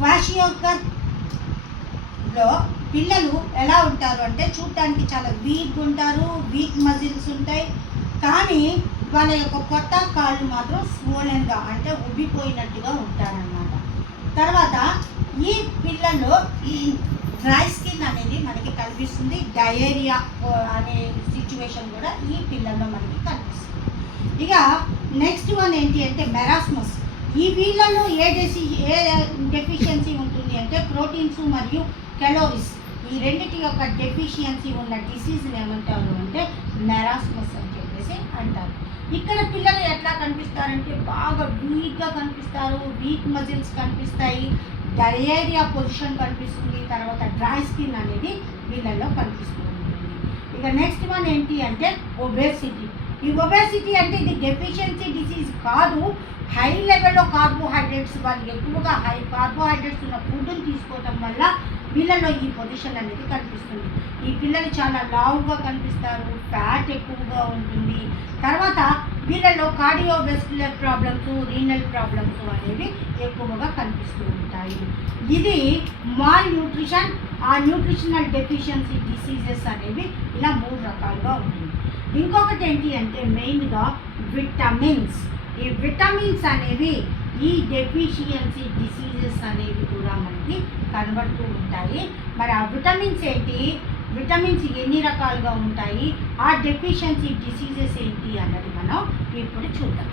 క్వాషియోకర్లో పిల్లలు ఎలా ఉంటారు అంటే చూడటానికి చాలా వీక్గా ఉంటారు, వీక్ మజిల్స్ ఉంటాయి, కానీ వాళ్ళ యొక్క పొట్ట కాళ్ళు మాత్రం స్వోలెన్గా అంటే ఉబ్బిపోయినట్టుగా ఉంటారన్నమాట. తర్వాత ఈ పిల్లల్లో డ్రై స్కిన్ అనేది మనకి కనిపిస్తుంది, డయేరియా అనే సిచ్యువేషన్ కూడా ఈ పిల్లల్లో మనకి కనిపిస్తుంది. ఇక నెక్స్ట్ వన్ ఏంటి అంటే మెరాస్మస్. ఈ వీళ్ళల్లో ఏ డెఫిషియన్సీ ఉంటుంది అంటే ప్రోటీన్స్ మరియు కెలోరీస్, ఈ రెండింటి యొక్క డెఫిషియన్సీ ఉన్న డిసీజ్ని ఏమంటారు అంటే మెరాస్మస్ అని చెప్పేసి అంటారు. ఇక్కడ పిల్లలు ఎట్లా కనిపిస్తారంటే బాగా వీక్గా కనిపిస్తారు, వీక్ మజిల్స్ కనిపిస్తాయి, డయేరియా పొజిషన్ కనిపిస్తుంది, తర్వాత డ్రై స్కిన్ అనేది వీళ్ళల్లో కనిపిస్తూ ఉంటుంది. ఇక నెక్స్ట్ వన్ ఏంటి అంటే ఒబేసిటీ. ఈ ఒబేసిటీ అంటే ఇది డెఫిషియన్సీ డిసీజ్ కాదు, హై లెవెల్లో కార్బోహైడ్రేట్స్, వాళ్ళు ఎక్కువగా హై కార్బోహైడ్రేట్స్ ఉన్న ఫుడ్ని తీసుకోవటం వల్ల వీళ్ళలో ఈ పొజిషన్ అనేది కనిపిస్తుంది. ఈ పిల్లలు చాలా లావుగా కనిపిస్తారు, ఫ్యాట్ ఎక్కువగా ఉంటుంది, తర్వాత వీళ్ళలో కార్డియోవెస్కులర్ ప్రాబ్లమ్స్, రీనల్ ప్రాబ్లమ్స్ అనేవి ఎక్కువగా కనిపిస్తూ ఉంటాయి. ఇది మాల్ న్యూట్రిషన్, ఆ న్యూట్రిషనల్ డెఫిషియన్సీ డిసీజెస్ అనేవి ఇలా 3 రకాలుగా ఉంటుంది. ఇంకొకటి ఏంటి అంటే మెయిన్గా విటమిన్స్. ఈ విటమిన్స్ అనేవి ఈ డెఫిషియన్సీ డిసీజెస్ అనేవి కూడా మనకి కనబడుతూ ఉంటాయి. మరి ఆ విటమిన్స్ ఏంటి, విటమిన్స్ ఎన్ని రకాలుగా ఉంటాయి, ఆ డెఫిషియన్సీ డిసీజెస్ ఏంటి అన్నది మనం ఇప్పుడు చూద్దాం.